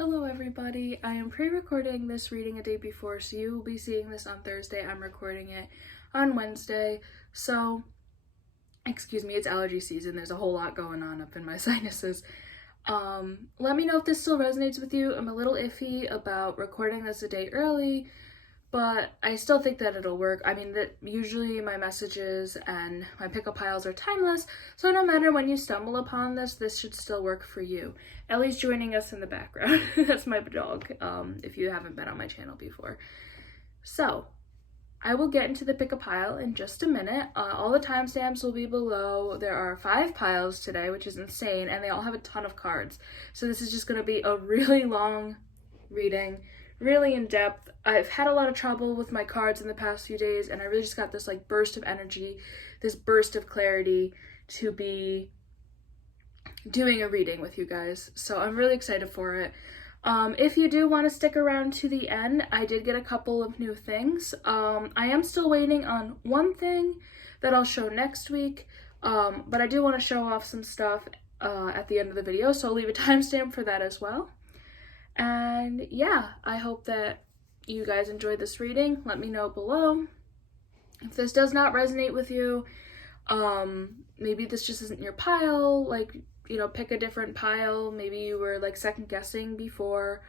Hello everybody, I am pre-recording this reading a day before, so you will be seeing this on Thursday. I'm recording it on Wednesday, so, excuse me, it's allergy season. There's a whole lot going on up in my sinuses. Let me know if this still resonates with you. I'm a little iffy about recording this a day early, but I still think that it'll work. I mean, that usually my messages and my pickup piles are timeless, so no matter when you stumble upon this, this should still work for you. Ellie's joining us in the background. That's my dog, if you haven't been on my channel before. So, I will get into the pick a pile in just a minute. All the timestamps will be below. There are 5 piles today, which is insane, and they all have a ton of cards. So this is just going to be a really long reading, really in depth. I've had a lot of trouble with my cards in the past few days, and I really just got this like burst of energy, this burst of clarity to be doing a reading with you guys. So I'm really excited for it. If you do want to stick around to the end, I did get a couple of new things. I am still waiting on one thing that I'll show next week, but I do want to show off some stuff at the end of the video, so I'll leave a timestamp for that as well. And yeah, I hope that you guys enjoyed this reading. Let me know below. If this does not resonate with you, maybe this just isn't your pile, like, you know, pick a different pile. Maybe you were like second guessing before,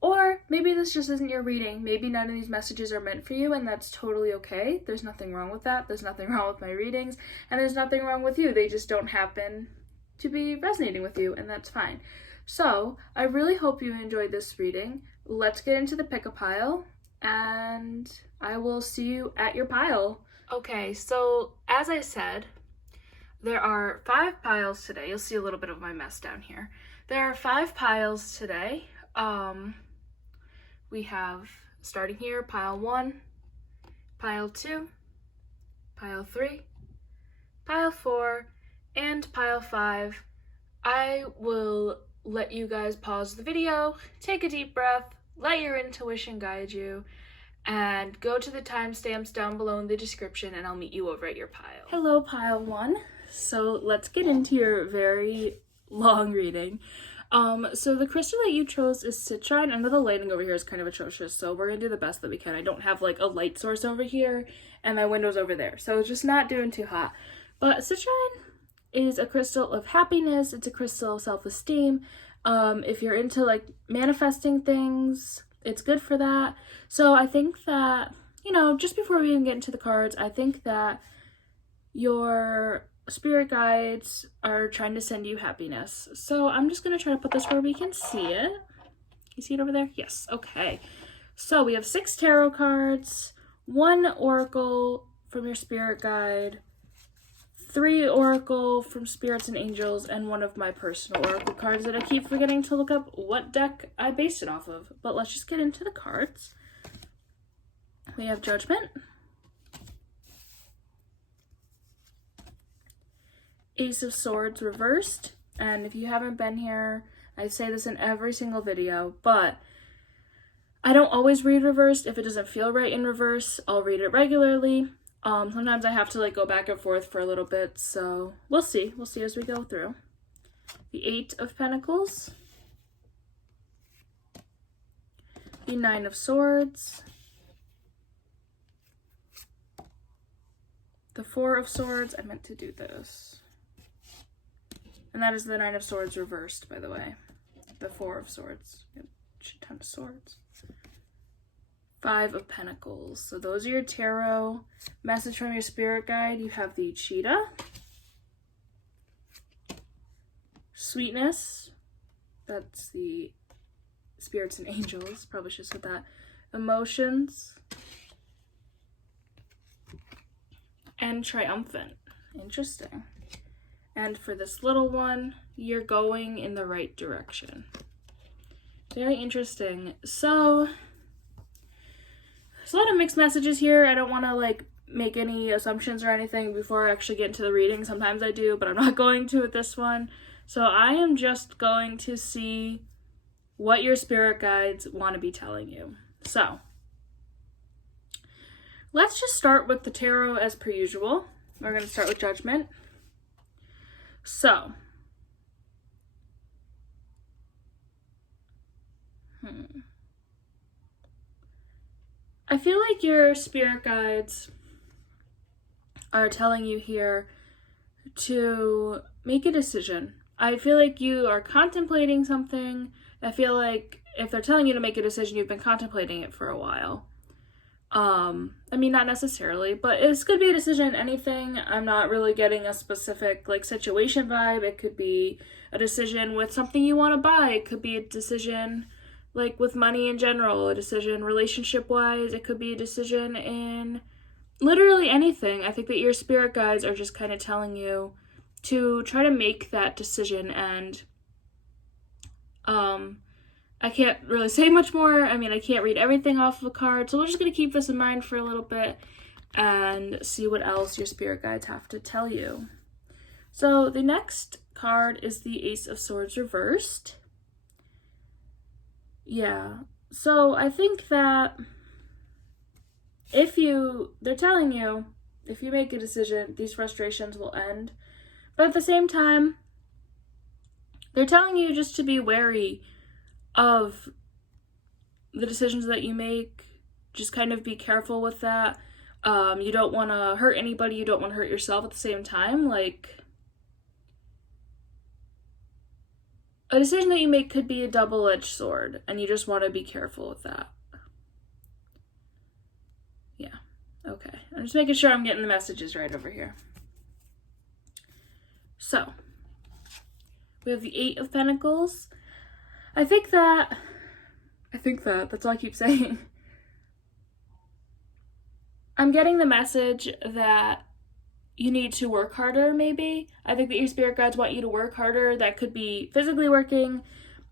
or maybe this just isn't your reading. Maybe none of these messages are meant for you, and that's totally okay. There's nothing wrong with that. There's nothing wrong with my readings, and there's nothing wrong with you. They just don't happen to be resonating with you, and that's fine. So I really hope you enjoyed this reading. Let's get into the pick a pile, and I will see you at your pile. Okay, so as I said, there are 5 piles today. You'll see a little bit of my mess down here. There are 5 piles today. We have, starting here, pile 1, pile 2, pile 3, pile 4, and pile 5. I will let you guys pause the video, take a deep breath, let your intuition guide you, and go to the timestamps down below in the description, and I'll meet you over at your pile. Hello, pile 1. So let's get into your very long reading. So the crystal that you chose is citrine. I know the lighting over here is kind of atrocious, so we're gonna do the best that we can. I don't have like a light source over here, and my window's over there, so it's just not doing too hot. But citrine is a crystal of happiness. It's a crystal of self-esteem. If you're into like manifesting things, it's good for that. So I think that, you know, just before we even get into the cards, I think that your spirit guides are trying to send you happiness. So I'm just going to try to put this where we can see it. You see it over there? Yes. Okay. So we have 6 tarot cards, 1 oracle from your spirit guide, 3 oracle from spirits and angels, and 1 of my personal oracle cards that I keep forgetting to look up what deck I based it off of. But let's just get into the cards. We have Judgment, Ace of Swords reversed, and if you haven't been here, I say this in every single video, but I don't always read reversed. If it doesn't feel right in reverse, I'll read it regularly. Sometimes I have to like go back and forth for a little bit, so we'll see as we go through. The 8 of Pentacles, the 9 of Swords, the 4 of Swords. I meant to do this. And that is the 9 of Swords reversed, by the way. The 4 of Swords. A ton of swords. 5 of Pentacles. So those are your tarot. Message from your spirit guide. You have the cheetah. Sweetness. That's the spirits and angels. Probably should have said that. Emotions. And triumphant. Interesting. And for this little one, you're going in the right direction. Very interesting. So, there's a lot of mixed messages here. I don't want to like make any assumptions or anything before I actually get into the reading. Sometimes I do, but I'm not going to with this one. So I am just going to see what your spirit guides want to be telling you. So, let's just start with the tarot as per usual. We're going to start with Judgment. So, I feel like your spirit guides are telling you here to make a decision. I feel like you are contemplating something. I feel like if they're telling you to make a decision, you've been contemplating it for a while. I mean, not necessarily, but this could be a decision, anything. I'm not really getting a specific, like, situation vibe. It could be a decision with something you want to buy. It could be a decision, like, with money in general, a decision relationship-wise. It could be a decision in literally anything. I think that your spirit guides are just kind of telling you to try to make that decision, and I can't really say much more. I mean, I can't read everything off of a card, so we're just going to keep this in mind for a little bit and see what else your spirit guides have to tell you. So the next card is the Ace of Swords reversed. Yeah, so I think that they're telling you, if you make a decision, these frustrations will end. But at the same time, they're telling you just to be wary of the decisions that you make. Just kind of be careful with that. You don't want to hurt anybody. You don't want to hurt yourself at the same time. Like, a decision that you make could be a double-edged sword, and you just want to be careful with that. Yeah, okay. I'm just making sure I'm getting the messages right over here. So, we have the Eight of Pentacles. I think that, that's all I keep saying. I'm getting the message that you need to work harder, maybe. I think that your spirit guides want you to work harder. That could be physically working.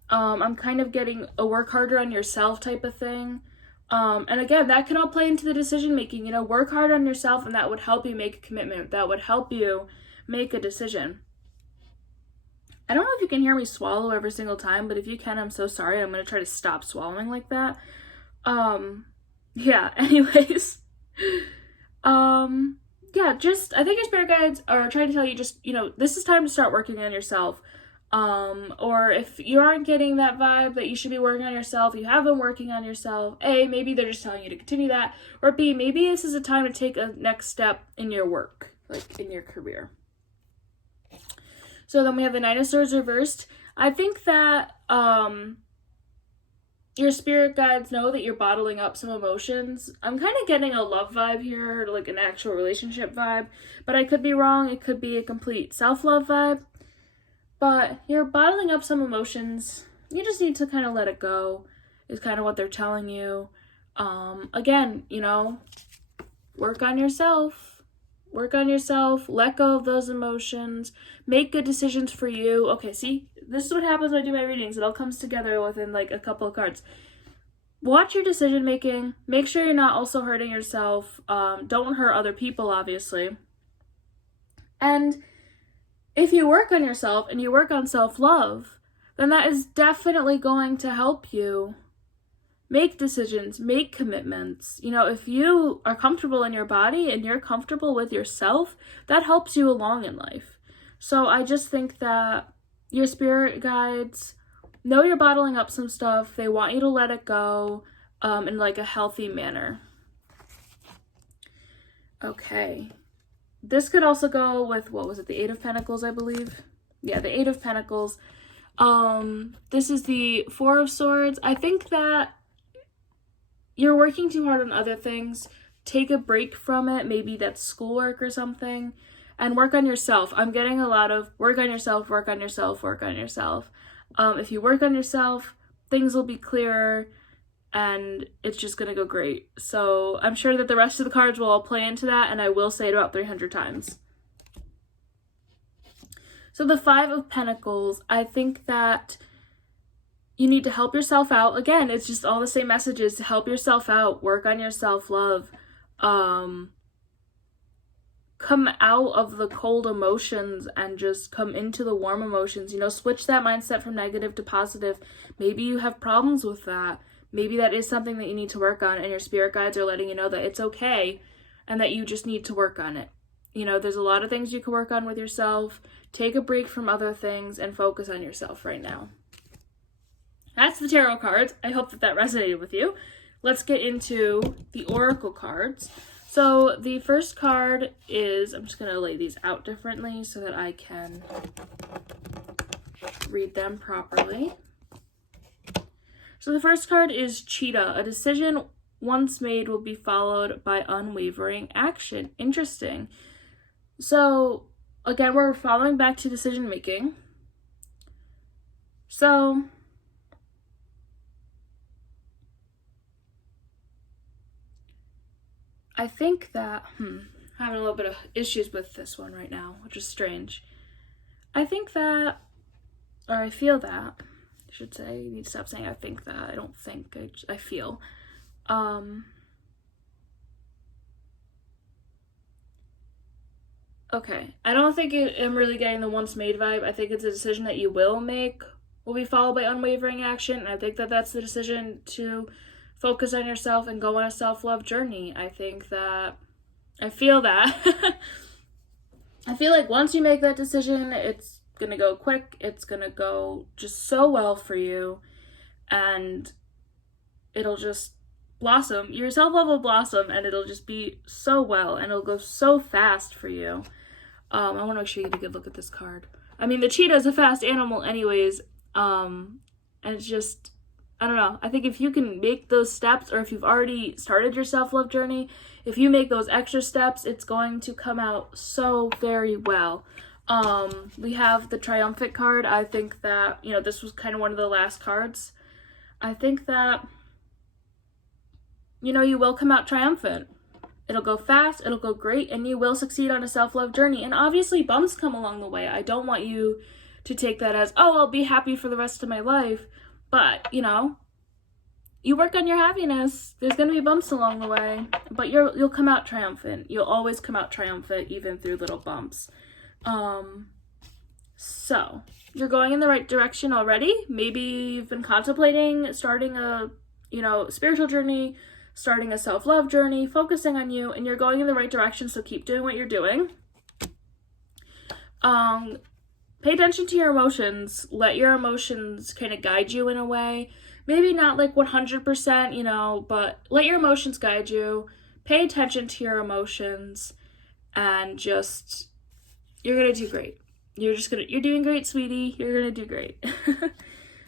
I'm kind of getting a work harder on yourself type of thing. And again, that can all play into the decision making. Work hard on yourself, and that would help you make a commitment. That would help you make a decision. I don't know if you can hear me swallow every single time, but if you can, I'm so sorry. I'm going to try to stop swallowing like that. Yeah, anyways. Yeah, I think your spirit guides are trying to tell you this is time to start working on yourself. Or if you aren't getting that vibe that you should be working on yourself, you have been working on yourself, A, maybe they're just telling you to continue that, or B, maybe this is a time to take a next step in your work, like in your career. So then we have the Nine of Swords reversed. I think that your spirit guides know that you're bottling up some emotions. I'm kind of getting a love vibe here, like an actual relationship vibe, but I could be wrong. It could be a complete self-love vibe. But you're bottling up some emotions. You just need to kind of let it go, is kind of what they're telling you. Again, work on yourself. Work on yourself, let go of those emotions, make good decisions for you. Okay, see, this is what happens when I do my readings. It all comes together within like a couple of cards. Watch your decision making. Make sure you're not also hurting yourself. Don't hurt other people, obviously. And if you work on yourself and you work on self-love, then that is definitely going to help you make decisions, make commitments. If you are comfortable in your body and you're comfortable with yourself, that helps you along in life. So I just think that your spirit guides know you're bottling up some stuff. They want you to let it go in like a healthy manner. Okay. This could also go with, the Eight of Pentacles, I believe. Yeah, the Eight of Pentacles. This is the Four of Swords. I think that you're working too hard on other things. Take a break from it. Maybe that's schoolwork or something. And work on yourself. I'm getting a lot of work on yourself, work on yourself, work on yourself. If you work on yourself, things will be clearer and it's just going to go great. So I'm sure that the rest of the cards will all play into that, and I will say it about 300 times. So the Five of Pentacles, I think that you need to help yourself out. Again, it's just all the same messages. To help yourself out, work on your self-love, come out of the cold emotions and just come into the warm emotions. Switch that mindset from negative to positive. Maybe you have problems with that. Maybe that is something that you need to work on, and your spirit guides are letting you know that it's okay and that you just need to work on it. There's a lot of things you can work on with yourself. Take a break from other things and focus on yourself right now. that's the tarot cards. I hope that that resonated with you. Let's get into the oracle cards. So the first card is, I'm just going to lay these out differently so that I can read them properly. So the first card is Cheetah. A decision once made will be followed by unwavering action. Interesting. So again, we're following back to decision making. So I think that, I'm having a little bit of issues with this one right now, which is strange. I think that, or I feel that, I should say, you need to stop saying I think that, I don't think, I feel. Okay, I don't think I'm really getting the once made vibe. I think it's a decision that you will make will be followed by unwavering action, and I think that that's the decision to focus on yourself and go on a self-love journey. I think that, I feel that. I feel like once you make that decision, it's gonna go quick, it's gonna go just so well for you, and it'll just blossom. Your self-love will blossom, and it'll just be so well, and it'll go so fast for you. I want to make sure you get a good look at this card. I mean, the cheetah is a fast animal anyways, and it's just, I don't know. I think if you can make those steps, or if you've already started your self-love journey, if you make those extra steps, it's going to come out so very well. We have the triumphant card. I think that, you know, this was kind of one of the last cards. I think that, you know, you will come out triumphant. It'll go fast, it'll go great, and you will succeed on a self-love journey. And obviously bumps come along the way. I don't want you to take that as, oh, I'll be happy for the rest of my life. But, you know, you work on your happiness. There's going to be bumps along the way, but you'll come out triumphant. You'll always come out triumphant, even through little bumps. So you're going in the right direction already. Maybe you've been contemplating starting a, you know, spiritual journey, starting a self-love journey, focusing on you, and you're going in the right direction. So keep doing what you're doing. Pay attention to your emotions. Let your emotions kind of guide you in a way. Maybe not like 100%, you know, but let your emotions guide you. Pay attention to your emotions, and just, you're going to do great. You're doing great, sweetie. You're going to do great.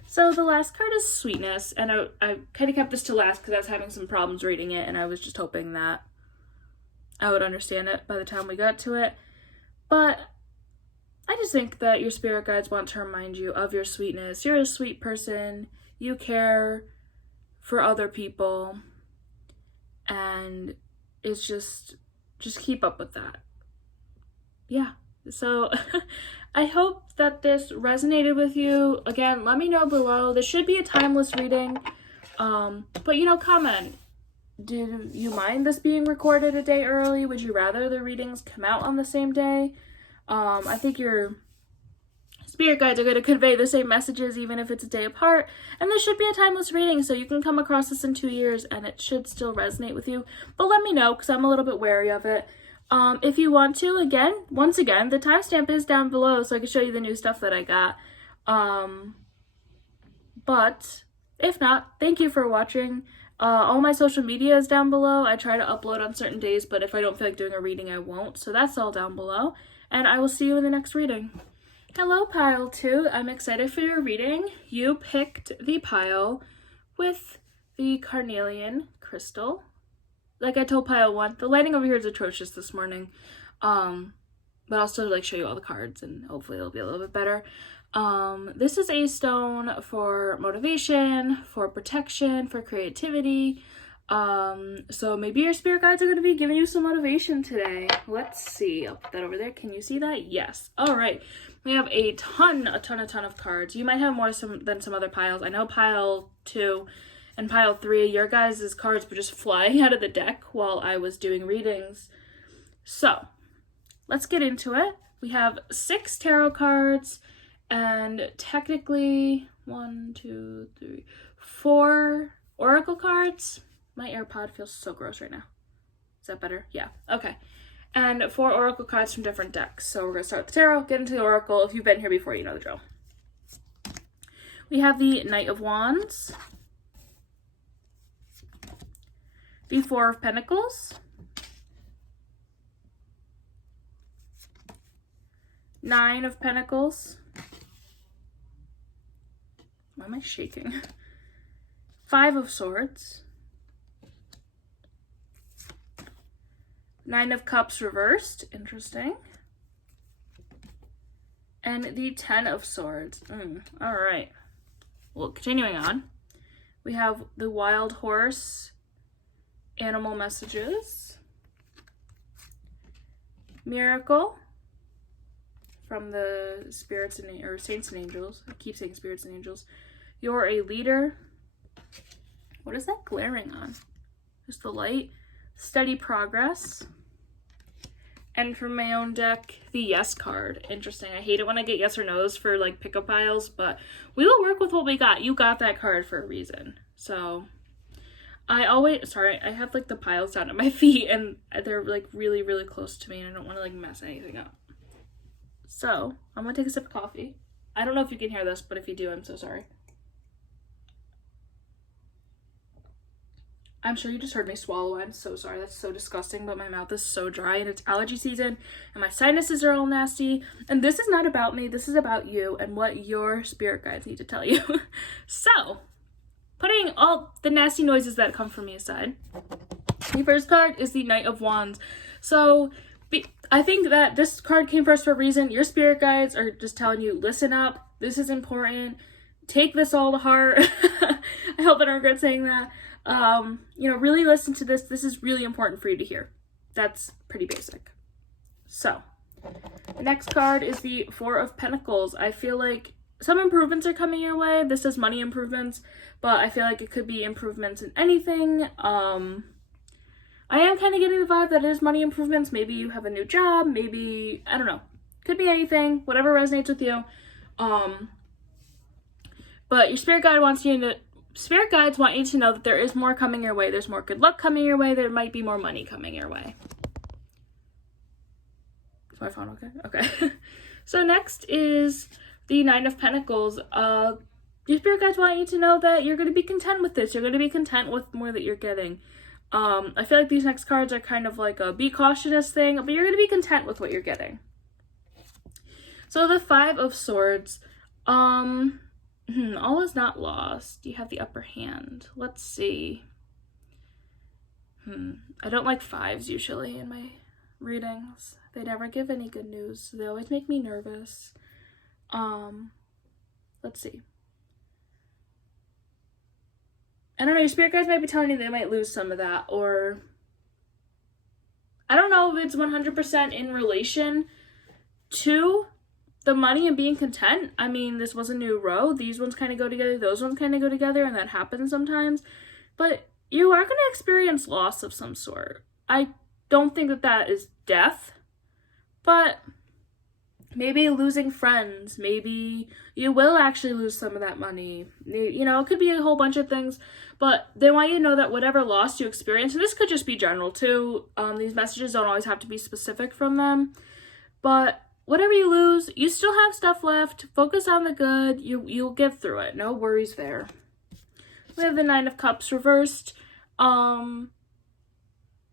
So the last card is Sweetness, and I kind of kept this to last because I was having some problems reading it, and I was just hoping that I would understand it by the time we got to it. But I just think that your spirit guides want to remind you of your sweetness. You're a sweet person. You care for other people. And it's just keep up with that. Yeah. So I hope that this resonated with you. Again, let me know below. This should be a timeless reading. But, you know, comment. Do you mind this being recorded a day early? Would you rather the readings come out on the same day? I think your spirit guides are going to convey the same messages even if it's a day apart. And this should be a timeless reading, so you can come across this in 2 years and it should still resonate with you. But let me know, because I'm a little bit wary of it. If you want to, once again, the timestamp is down below so I can show you the new stuff that I got. But if not, thank you for watching. All my social media is down below. I try to upload on certain days, but if I don't feel like doing a reading, I won't. So that's all down below. And I will see you in the next reading. Hello, Pile 2. I'm excited for your reading. You picked the pile with the carnelian crystal. Like I told Pile 1, the lighting over here is atrocious this morning. But I'll still show you all the cards and hopefully it'll be a little bit better. This is a stone for motivation, for protection, for creativity. So maybe your spirit guides are going to be giving you some motivation today. Let's see. I'll put that over there. Can you see that? Yes. All right. We have a ton of cards. You might have more than some other piles. I know pile 2 and pile 3, your guys' cards were just flying out of the deck while I was doing readings. So let's get into it. We have 6 tarot cards and technically 1, 2, 3, 4 oracle cards. My AirPod feels so gross right now. Is that better? Yeah. Okay. And 4 oracle cards from different decks. So we're going to start with the tarot, get into the oracle. If you've been here before, you know the drill. We have the Knight of Wands, the Four of Pentacles, Nine of Pentacles. Why am I shaking? Five of Swords, Nine of Cups reversed, interesting, and the Ten of Swords. All right. Well, continuing on, we have the Wild Horse, Animal Messages, Miracle from the Spirits and or Saints and Angels. I keep saying Spirits and Angels. You're a Leader. What is that glaring on? Just the light. Steady Progress. And from my own deck, the Yes card. Interesting. I hate it when I get yes or no's for like pickup piles, but we will work with what we got. You got that card for a reason. So I have like the piles down at my feet and they're like really, really close to me and I don't want to like mess anything up. So I'm gonna take a sip of coffee. I don't know if you can hear this, but if you do, I'm so sorry. I'm sure you just heard me swallow. I'm so sorry. That's so disgusting, but my mouth is so dry and it's allergy season and my sinuses are all nasty. And this is not about me. This is about you and what your spirit guides need to tell you. So, putting all the nasty noises that come from me aside, the first card is the Knight of Wands. So, I think that this card came first for a reason. Your spirit guides are just telling you, listen up. This is important. Take this all to heart. I hope I don't regret saying that. Really listen to this. This is really important for you to hear. That's pretty basic. So, the next card is the Four of Pentacles. I feel like some improvements are coming your way. This is money improvements, but I feel like it could be improvements in anything. I am kind of getting the vibe that it is money improvements. Maybe you have a new job. Maybe, I don't know. Could be anything. Whatever resonates with you. But your spirit guides want you to know that there is more coming your way. There's more good luck coming your way. There might be more money coming your way. Is my phone okay? Okay. So next is the Nine of Pentacles. Your spirit guides want you to know that you're going to be content with this. You're going to be content with more that you're getting. I feel like these next cards are kind of like a be cautious thing, but you're going to be content with what you're getting. So the Five of Swords. All is not lost. You have the upper hand. Let's see. I don't like fives usually in my readings. They never give any good news. They always make me nervous. Let's see. I don't know, your spirit guides might be telling you they might lose some of that, or I don't know if it's 100% in relation to the money and being content. I mean, this was a new row. These ones kind of go together, those ones kind of go together, and that happens sometimes. But you are going to experience loss of some sort. I don't think that that is death, but maybe losing friends. Maybe you will actually lose some of that money. It could be a whole bunch of things, but they want you to know that whatever loss you experience, and this could just be general too, these messages don't always have to be specific from them, but whatever you lose, you still have stuff left. Focus on the good. You'll get through it. No worries there. We have the Nine of Cups reversed.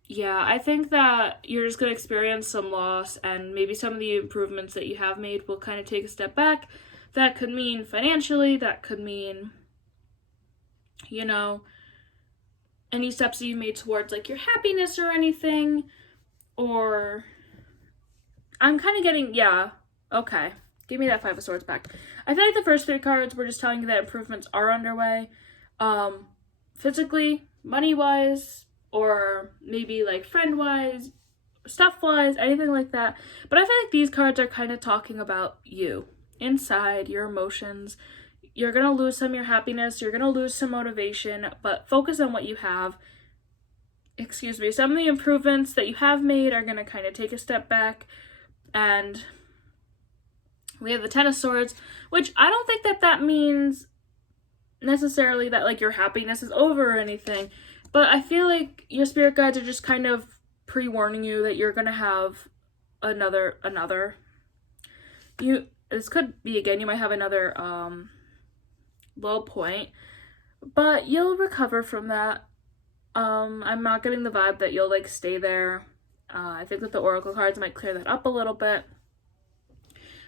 Yeah, I think that you're just going to experience some loss, and maybe some of the improvements that you have made will kind of take a step back. That could mean financially. That could mean, any steps that you made towards like your happiness or anything. Or I'm kind of getting, yeah, okay. Give me that Five of Swords back. I feel like the first three cards were just telling you that improvements are underway. Physically, money-wise, or maybe like friend-wise, stuff-wise, anything like that. But I feel like these cards are kind of talking about you, inside, your emotions. You're going to lose some of your happiness. You're going to lose some motivation, but focus on what you have. Some of the improvements that you have made are going to kind of take a step back. And we have the Ten of Swords, which I don't think that means necessarily that like your happiness is over or anything. But I feel like your spirit guides are just kind of pre-warning you that you're going to have this could be, again, you might have another low point, but you'll recover from that. I'm not getting the vibe that you'll like stay there. I think that the oracle cards might clear that up a little bit.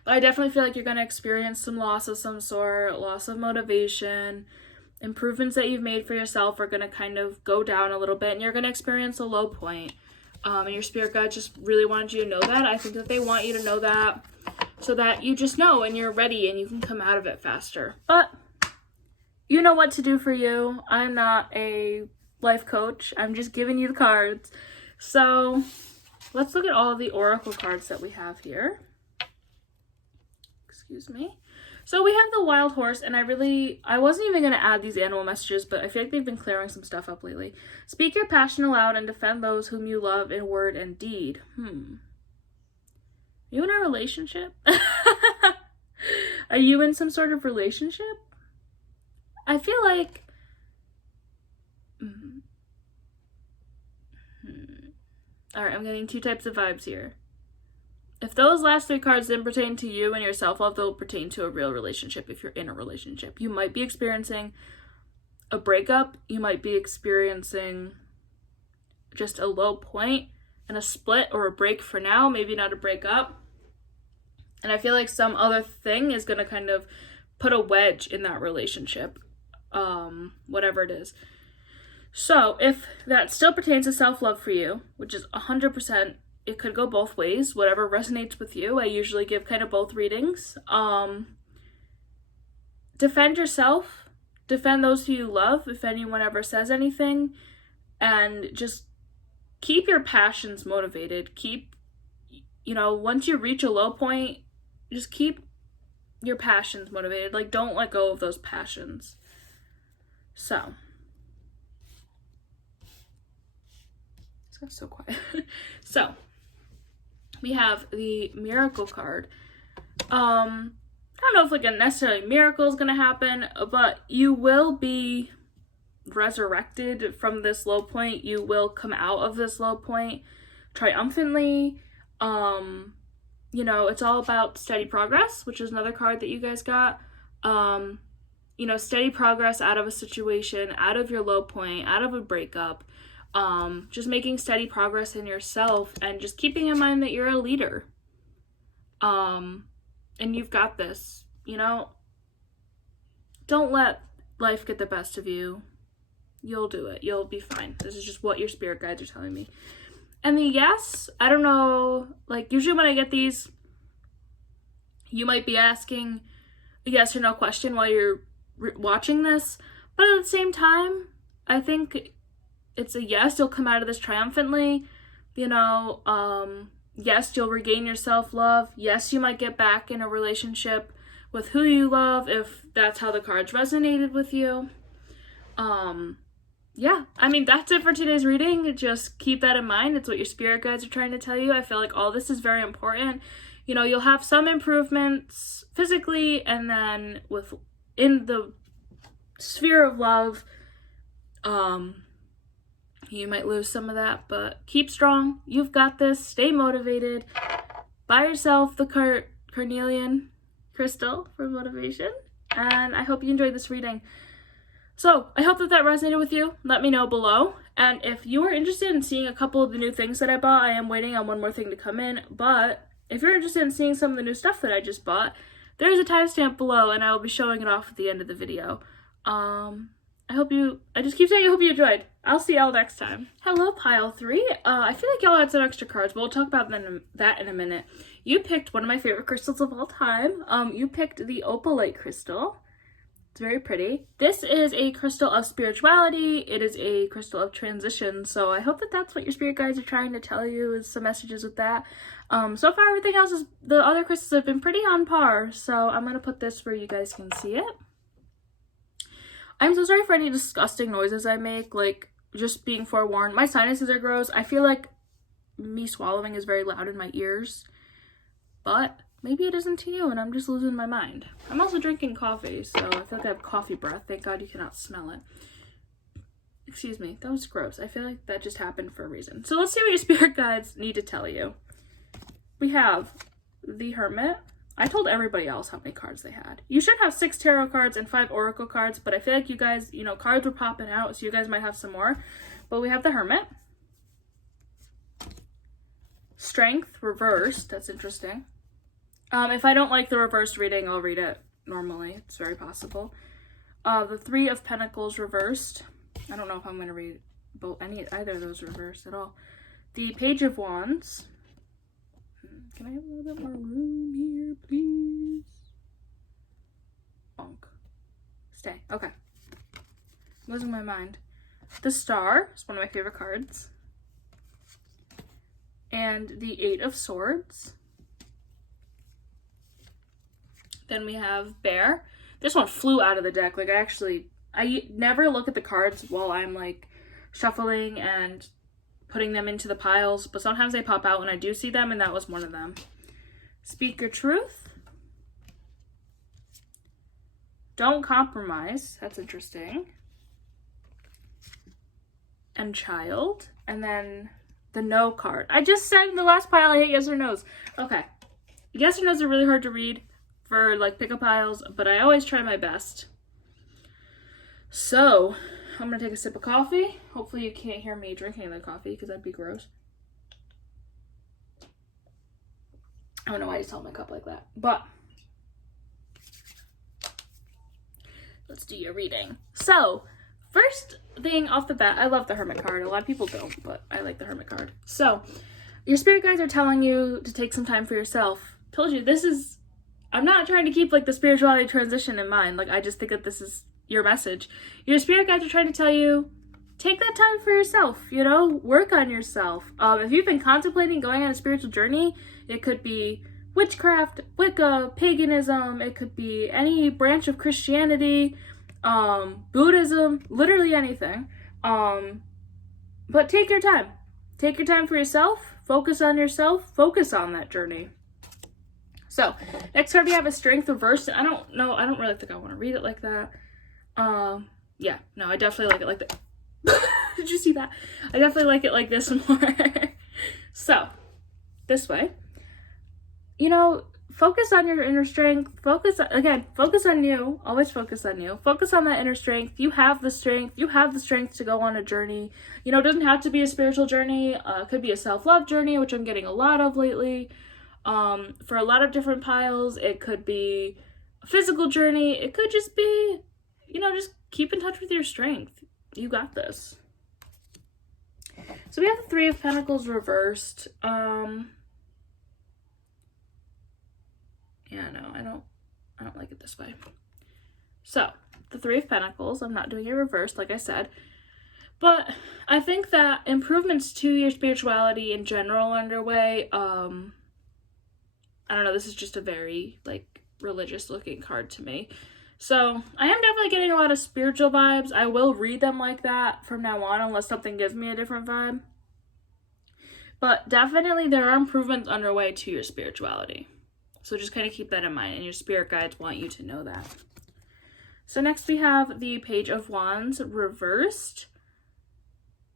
But I definitely feel like you're going to experience some loss of some sort, loss of motivation. Improvements that you've made for yourself are going to kind of go down a little bit, and you're going to experience a low point. And your spirit guide just really wanted you to know that. I think that they want you to know that so that you just know and you're ready and you can come out of it faster. But you know what to do for you. I'm not a life coach. I'm just giving you the cards. So let's look at all of the oracle cards that we have here. Excuse me. So we have the wild horse, and I wasn't even going to add these animal messages, but I feel like they've been clearing some stuff up lately. Speak your passion aloud and defend those whom you love in word and deed. You in a relationship? Are you in some sort of relationship? I feel like... Alright, I'm getting two types of vibes here. If those last three cards didn't pertain to you and your self-love, they'll pertain to a real relationship if you're in a relationship. You might be experiencing a breakup. You might be experiencing just a low point and a split or a break for now, maybe not a breakup. And I feel like some other thing is going to kind of put a wedge in that relationship, whatever it is. So if that still pertains to self-love for you, which is 100%, it could go both ways, whatever resonates with you. I usually give kind of both readings. Defend yourself. Defend those who you love if anyone ever says anything. And just keep your passions motivated. Once you reach a low point, just keep your passions motivated. Like, don't let go of those passions. So. It's got so quiet. So. We have the miracle card. I don't know if like a necessarily miracle is going to happen, but you will be resurrected from this low point. You will come out of this low point triumphantly. It's all about steady progress, which is another card that you guys got. Steady progress out of a situation, out of your low point, out of a breakup. Just making steady progress in yourself and just keeping in mind that you're a leader. And you've got this, Don't let life get the best of you. You'll do it. You'll be fine. This is just what your spirit guides are telling me. And the yes, I don't know, like usually when I get these, you might be asking a yes or no question while you're watching this, but at the same time, I think it's a yes, you'll come out of this triumphantly, yes, you'll regain your self-love, yes, you might get back in a relationship with who you love if that's how the cards resonated with you. That's it for today's reading. Just keep that in mind. It's what your spirit guides are trying to tell you. I feel like all this is very important. You'll have some improvements physically, and then in the sphere of love, you might lose some of that, but keep strong. You've got this. Stay motivated. Buy yourself the carnelian crystal for motivation. And I hope you enjoyed this reading. So I hope that resonated with you. Let me know below. And if you are interested in seeing a couple of the new things that I bought, I am waiting on one more thing to come in. But if you're interested in seeing some of the new stuff that I just bought, there's a timestamp below, and I will be showing it off at the end of the video. I just keep saying I hope you enjoyed. I'll see y'all next time. Hello, pile 3. I feel like y'all had some extra cards, but we'll talk about that in a minute. You picked one of my favorite crystals of all time. You picked the opalite crystal. It's very pretty. This is a crystal of spirituality. It is a crystal of transition. So I hope that that's what your spirit guides are trying to tell you, is some messages with that. So far everything else the other crystals have been pretty on par. So I'm going to put this where you guys can see it. I'm so sorry for any disgusting noises I make, like just being forewarned. My sinuses are gross. I feel like me swallowing is very loud in my ears, but maybe it isn't to you and I'm just losing my mind. I'm also drinking coffee, so I feel like I have coffee breath. Thank God you cannot smell it. Excuse me, that was gross. I feel like that just happened for a reason. So let's see what your spirit guides need to tell you. We have the Hermit. I told everybody else how many cards they had. You should have 6 tarot cards and 5 oracle cards, but I feel like you guys, you know, cards were popping out, so you guys might have some more. But we have the Hermit. Strength, reversed. That's interesting. If I don't like the reversed reading, I'll read it normally. It's very possible. The Three of Pentacles, reversed. I don't know if I'm going to read either of those reversed at all. The Page of Wands. Can I have a little bit more room here, please? Bonk. Stay. Okay. Losing my mind. The Star is one of my favorite cards. And the Eight of Swords. Then we have Bear. This one flew out of the deck. Like, I never look at the cards while I'm, like, shuffling and putting them into the piles, but sometimes they pop out when I do see them, and that was one of them. Speak your truth. Don't compromise. That's interesting. And Child. And then the No card. I just said in the last pile I hate yes or no's. Okay. Yes or no's are really hard to read for, like, pickup piles, but I always try my best. So, I'm going to take a sip of coffee. Hopefully you can't hear me drinking the coffee, because that'd be gross. I don't know why I just held my cup like that. But, let's do your reading. So, first thing off the bat, I love the Hermit card. A lot of people don't, but I like the Hermit card. So, your spirit guides are telling you to take some time for yourself. Told you, I'm not trying to keep, like, the spirituality transition in mind. Like, I just think that this is your message. Your spirit guides are trying to tell you, take that time for yourself, you know, work on yourself. If you've been contemplating going on a spiritual journey, it could be witchcraft, Wicca, paganism, it could be any branch of Christianity, Buddhism, literally anything. But take your time. Take your time for yourself, focus on that journey. So, next card we have is Strength, reversed. I don't really think I want to read it like that. Yeah, no, I definitely like it like that. Did you see that? I definitely like it like this more. So, this way. You know, focus on your inner strength. Focus on you. Always focus on you. Focus on that inner strength. You have the strength. You have the strength to go on a journey. You know, it doesn't have to be a spiritual journey. It could be a self-love journey, which I'm getting a lot of lately. For a lot of different piles, it could be a physical journey. It could just be, you know, just keep in touch with your strength. You got this. So we have the Three of Pentacles reversed. Yeah, no, I don't like it this way. So, the Three of Pentacles, I'm not doing it reversed, like I said. But I think that improvements to your spirituality in general are underway. I don't know, this is just a very, like, religious looking card to me. So, I am definitely getting a lot of spiritual vibes. I will read them like that from now on unless something gives me a different vibe. But definitely there are improvements underway to your spirituality. So just kind of keep that in mind, and your spirit guides want you to know that. So next we have the Page of Wands reversed.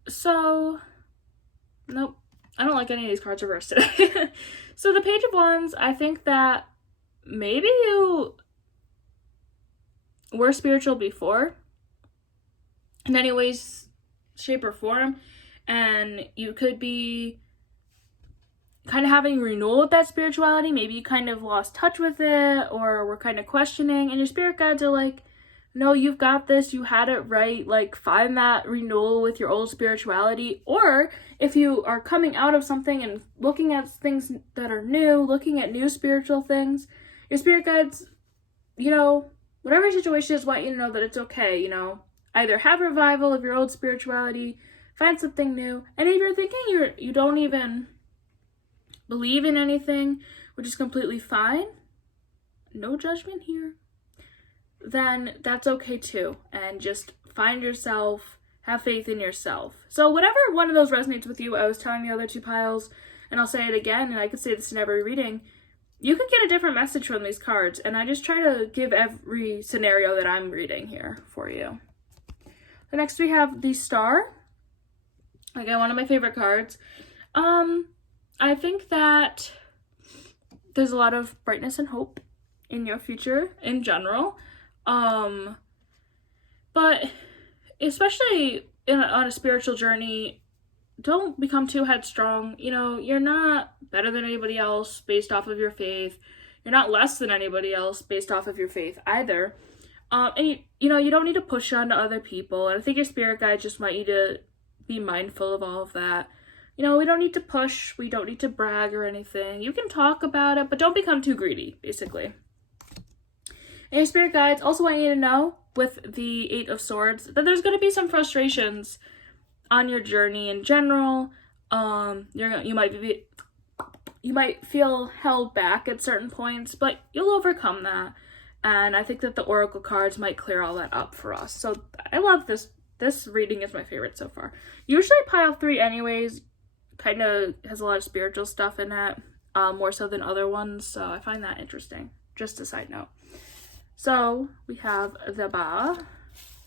So, nope, I don't like any of these cards reversed today. So the Page of Wands, I think that maybe you were spiritual before in any way, shape, or form, and you could be kind of having renewal with that spirituality. Maybe you kind of lost touch with it, or were kind of questioning, and your spirit guides are like, no, you've got this, you had it right, like, find that renewal with your old spirituality. Or if you are coming out of something and looking at things that are new, looking at new spiritual things, your spirit guides, you know, whatever your situation is, want you to know that it's okay, you know, either have revival of your old spirituality, find something new, and if you're thinking you don't even believe in anything, which is completely fine, no judgment here, then that's okay too. And just find yourself, have faith in yourself. So whatever one of those resonates with you, I was telling the other two piles, and I'll say it again, and I could say this in every reading, you could get a different message from these cards, and I just try to give every scenario that I'm reading here for you. So next we have the Star. Again, one of my favorite cards. I think that there's a lot of brightness and hope in your future in general. But especially on a spiritual journey, don't become too headstrong. You know, you're not better than anybody else based off of your faith. You're not less than anybody else based off of your faith either. And you know, you don't need to push on to other people. And I think your spirit guide just want you to be mindful of all of that. You know, we don't need to push. We don't need to brag or anything. You can talk about it, but don't become too greedy, basically. And your spirit guides also want you to know, with the Eight of Swords, that there's going to be some frustrations on your journey in general. You might feel held back at certain points, but you'll overcome that. And I think that the Oracle cards might clear all that up for us. So I love this. This reading is my favorite so far. Usually pile 3 anyways kind of has a lot of spiritual stuff in it, more so than other ones. So I find that interesting. Just a side note. So we have the Ba,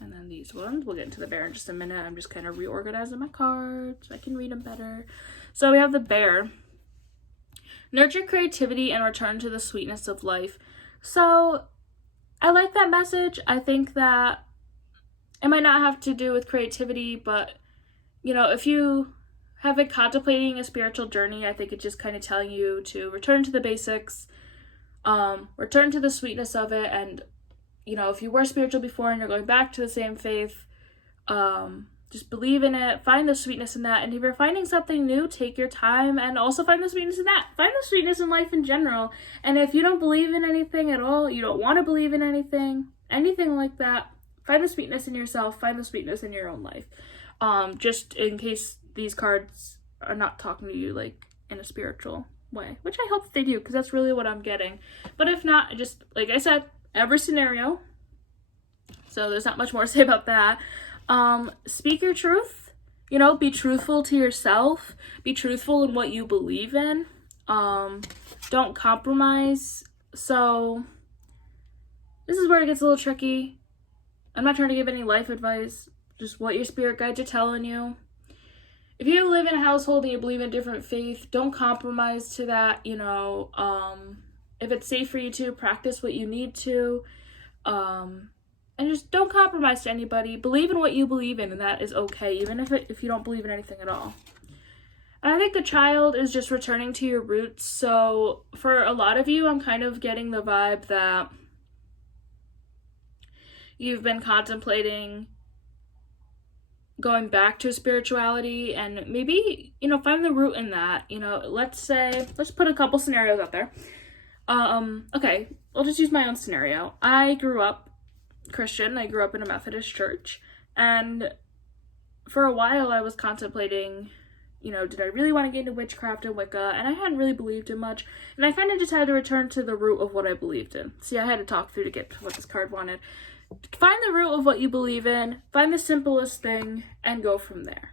and then these ones. We'll get into the Bear in just a minute. I'm just kind of reorganizing my cards so I can read them better. So we have the Bear. Nurture creativity and return to the sweetness of life. So I like that message. I think that it might not have to do with creativity, but, you know, if you have been contemplating a spiritual journey, I think it's just kind of telling you to return to the basics, return to the sweetness of it. And, you know, if you were spiritual before and you're going back to the same faith, just believe in it, find the sweetness in that. And if you're finding something new, take your time and also find the sweetness in that. Find the sweetness in life in general. And if you don't believe in anything at all, you don't want to believe in anything like that, find the sweetness in yourself, find the sweetness in your own life. Just in case these cards are not talking to you like in a spiritual way, which I hope they do, because that's really what I'm getting. But if not, just like I said, every scenario. So there's not much more to say about that. Speak your truth, you know, be truthful to yourself, be truthful in what you believe in. Don't compromise. So this is where it gets a little tricky. I'm not trying to give any life advice, just what your spirit guides are telling you. If you live in a household and you believe in a different faith, don't compromise to that, you know. If it's safe for you to, practice what you need to. And just don't compromise to anybody. Believe in what you believe in, and that is okay, even if you don't believe in anything at all. And I think the Child is just returning to your roots. So for a lot of you, I'm kind of getting the vibe that you've been contemplating going back to spirituality, and maybe, you know, find the root in that. You know, let's put a couple scenarios out there. Okay, I'll just use my own scenario. I grew up Christian. I grew up in a Methodist church, and for a while I was contemplating, you know, did I really want to get into witchcraft and Wicca? And I hadn't really believed in much, and I kind of just had to return to the root of what I believed in. See, I had to talk through to get to what this card wanted. Find the root of what you believe in, find the simplest thing, and go from there,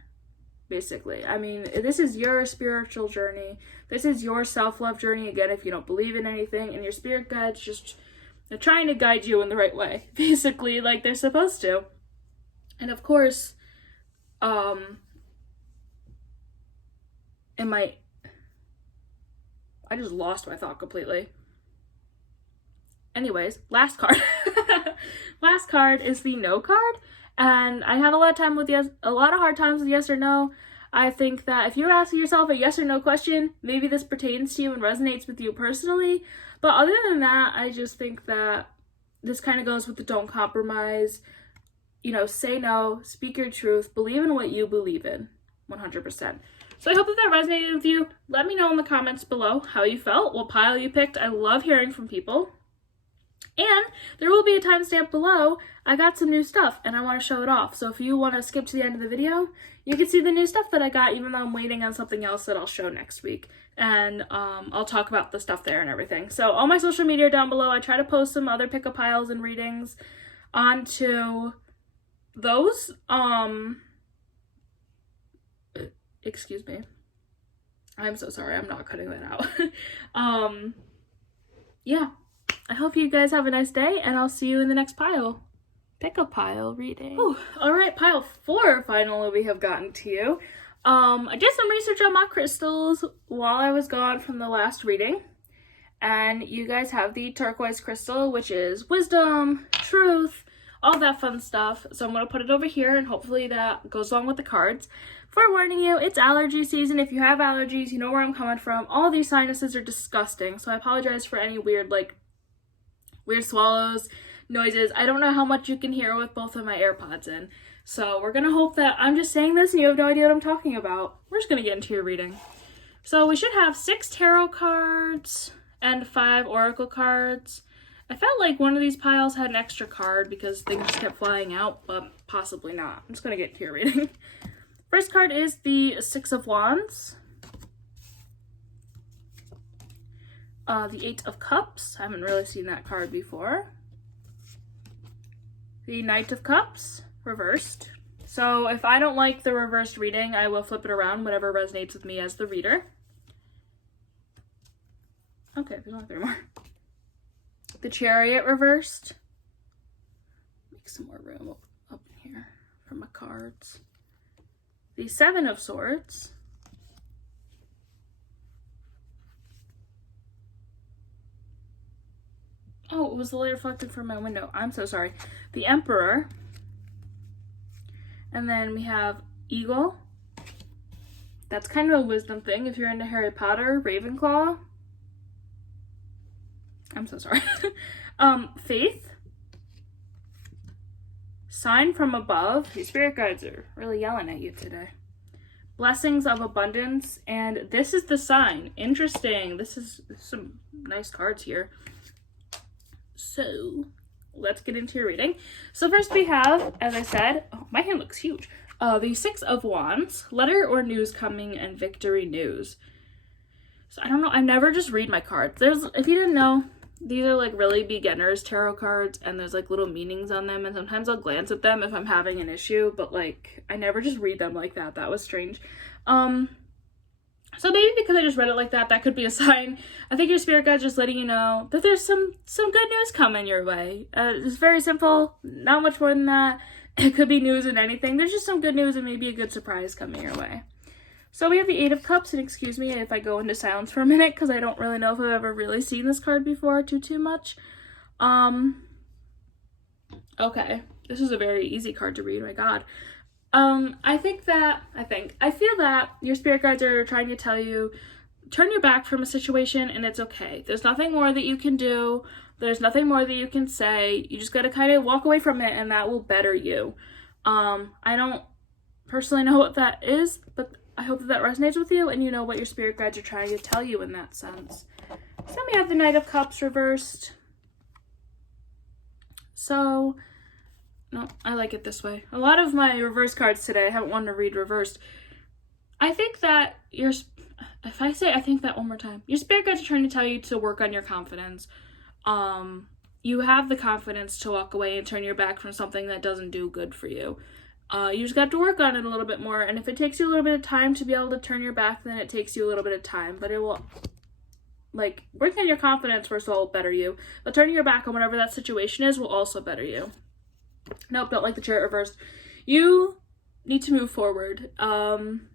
basically. I mean, this is your spiritual journey. This is your self-love journey. Again, if you don't believe in anything, and your spirit guides just, they're trying to guide you in the right way, basically, like they're supposed to. And of course, I just lost my thought completely. Anyways, last card. Last card is the No card, and I have a lot of hard times with yes or no. I think that if you're asking yourself a yes or no question, maybe this pertains to you and resonates with you personally. But other than that, I just think that this kind of goes with the don't compromise. You know, say no, speak your truth, believe in what you believe in, 100%. So I hope that resonated with you. Let me know in the comments below how you felt, what pile you picked. I love hearing from people. And there will be a timestamp below. I got some new stuff and I want to show it off. So if you want to skip to the end of the video, you can see the new stuff that I got, even though I'm waiting on something else that I'll show next week. And I'll talk about the stuff there and everything. So all my social media are down below. I try to post some other pick-up piles and readings onto those. Excuse me. I'm so sorry. I'm not cutting that out. Yeah. I hope you guys have a nice day, and I'll see you in the next pile. Pick-up pile reading. All right, pile 4 finally we have gotten to you. I did some research on my crystals while I was gone from the last reading, And you guys have the turquoise crystal, which is wisdom, truth, all that fun stuff. So I'm going to put it over here, and hopefully that goes along with the cards. Forewarning you, it's allergy season. If you have allergies, you know where I'm coming from. All these sinuses are disgusting, so I apologize for any weird swallows, noises. I don't know how much you can hear with both of my AirPods in. So we're going to hope that I'm just saying this and you have no idea what I'm talking about. We're just going to get into your reading. So we should have 6 tarot cards and 5 oracle cards. I felt like one of these piles had an extra card because things just kept flying out, but possibly not. I'm just going to get into your reading. First card is the 6 of Wands. The 8 of Cups. I haven't really seen that card before. The Knight of Cups, reversed. So if I don't like the reversed reading, I will flip it around, whatever resonates with me as the reader. Okay, there's only 3 more. The Chariot, reversed. Make some more room up in here for my cards. The 7 of Swords. Oh, it was the light reflected from my window. I'm so sorry. The Emperor. And then we have Eagle. That's kind of a wisdom thing if you're into Harry Potter. Ravenclaw. I'm so sorry. Faith. Sign from above. Your spirit guides are really yelling at you today. Blessings of abundance. And this is the sign. Interesting. This is some nice cards here. So let's get into your reading. So first we have, as I said, oh, my hand looks huge. The 6 of Wands, letter or news coming, and victory news. So I don't know, I never just read my cards. If you didn't know, these are like really beginners tarot cards, and there's like little meanings on them, and sometimes I'll glance at them if I'm having an issue, but like I never just read them like that. That was strange. So maybe because I just read it like that, that could be a sign. I think your spirit guide's just letting you know that there's some good news coming your way. It's very simple, not much more than that. It could be news and anything. There's just some good news and maybe a good surprise coming your way. So we have the 8 of Cups, and excuse me if I go into silence for a minute because I don't really know if I've ever really seen this card before too much. Okay, this is a very easy card to read, my god. I feel that your spirit guides are trying to tell you, turn your back from a situation and it's okay. There's nothing more that you can do. There's nothing more that you can say. You just gotta kind of walk away from it and that will better you. I don't personally know what that is, but I hope that resonates with you and you know what your spirit guides are trying to tell you in that sense. So we have the Knight of Cups reversed. So no, I like it this way. A lot of my reverse cards today, I haven't wanted to read reversed. I think that I think that one more time. Your spirit guides are trying to tell you to work on your confidence. You have the confidence to walk away and turn your back from something that doesn't do good for you. You just got to work on it a little bit more. And if it takes you a little bit of time to be able to turn your back, then it takes you a little bit of time. But it will, like, working on your confidence first of all will better you. But turning your back on whatever that situation is will also better you. Nope, don't like the Chariot reversed. You need to move forward.